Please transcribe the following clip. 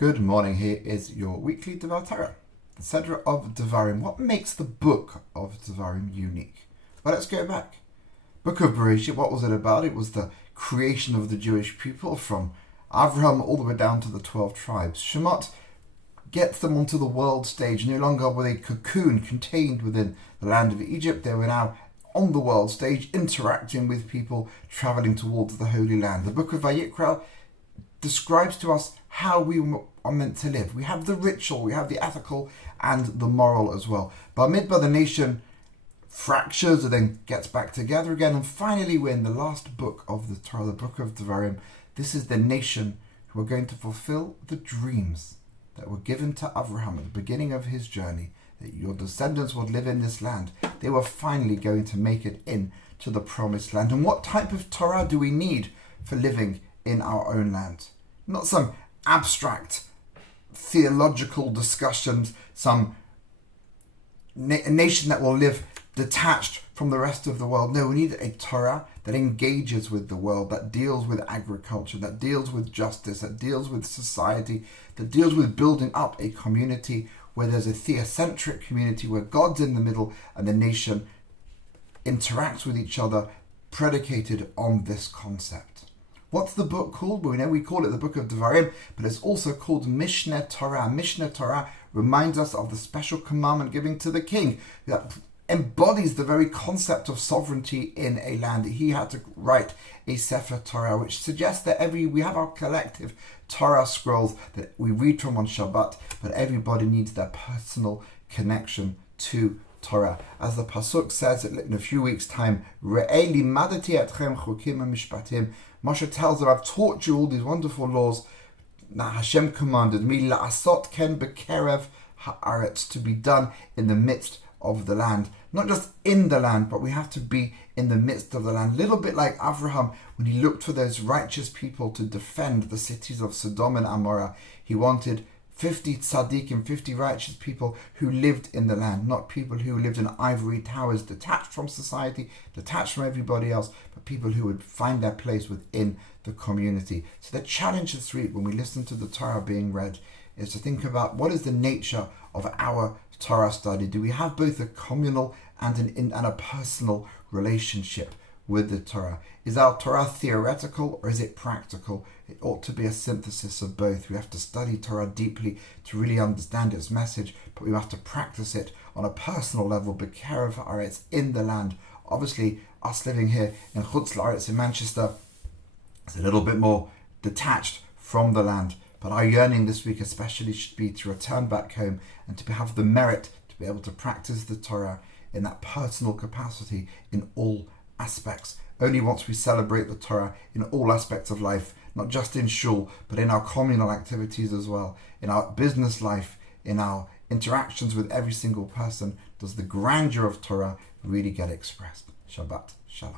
Good morning, here is your weekly Devar Torah, the Sefer of Devarim. What makes the book of Devarim unique? Well, let's go back. Book of Parashat, what was it about? It was the creation of the Jewish people from Avraham all the way down to the 12 tribes. Shemot gets them onto the world stage. No longer were they cocooned, contained within the land of Egypt. They were now on the world stage, interacting with people, traveling towards the Holy Land. The book of Vayikra describes to us how we are meant to live. We have the ritual, we have the ethical and the moral as well. Bamidbar, the nation fractures and then gets back together again. And finally, we're in the last book of the Torah, the book of Devarim. This is the nation who are going to fulfill the dreams that were given to Avraham at the beginning of his journey, that your descendants would live in this land. They were finally going to make it into the promised land. And what type of Torah do we need for living in our own land? Not some abstract theological discussions, some nation that will live detached from the rest of the world. No, we need a Torah that engages with the world, that deals with agriculture, that deals with justice, that deals with society, that deals with building up a community where there's a theocentric community where God's in the middle and the nation interacts with each other predicated on this concept. What's the book called? Well, we know we call it the Book of Devarim, but it's also called Mishneh Torah. Mishneh Torah reminds us of the special commandment given to the king that embodies the very concept of sovereignty in a land. He had to write a Sefer Torah, which suggests that we have our collective Torah scrolls that we read from on Shabbat, but everybody needs their personal connection to Torah. As the Pasuk says in a few weeks' time, Re'ei limadati etchem chokim u'mishpatim. Moshe tells them, I've taught you all these wonderful laws that Hashem commanded me, la'asot ken bekerev ha'aretz, to be done in the midst of the land. Not just in the land, but we have to be in the midst of the land. A little bit like Avraham, when he looked for those righteous people to defend the cities of Sodom and Amorah. He wanted 50 tzaddikim, 50 righteous people who lived in the land, not people who lived in ivory towers, detached from society, detached from everybody else, but people who would find their place within the community. So the challenge this week, when we listen to the Torah being read, is to think about what is the nature of our Torah study. Do we have both a communal and a personal relationship with the Torah? Is our Torah theoretical or is it practical? It ought to be a synthesis of both. We have to study Torah deeply to really understand its message, but we have to practice it on a personal level. Bekerev ha'aretz, in the land. Obviously, us living here in Chutz La'aretz in Manchester is a little bit more detached from the land. But our yearning this week especially should be to return back home and to have the merit to be able to practice the Torah in that personal capacity in all aspects. Only once we celebrate the Torah in all aspects of life, not just in shul, but in our communal activities as well, in our business life, in our interactions with every single person, does the grandeur of Torah really get expressed. Shabbat Shalom.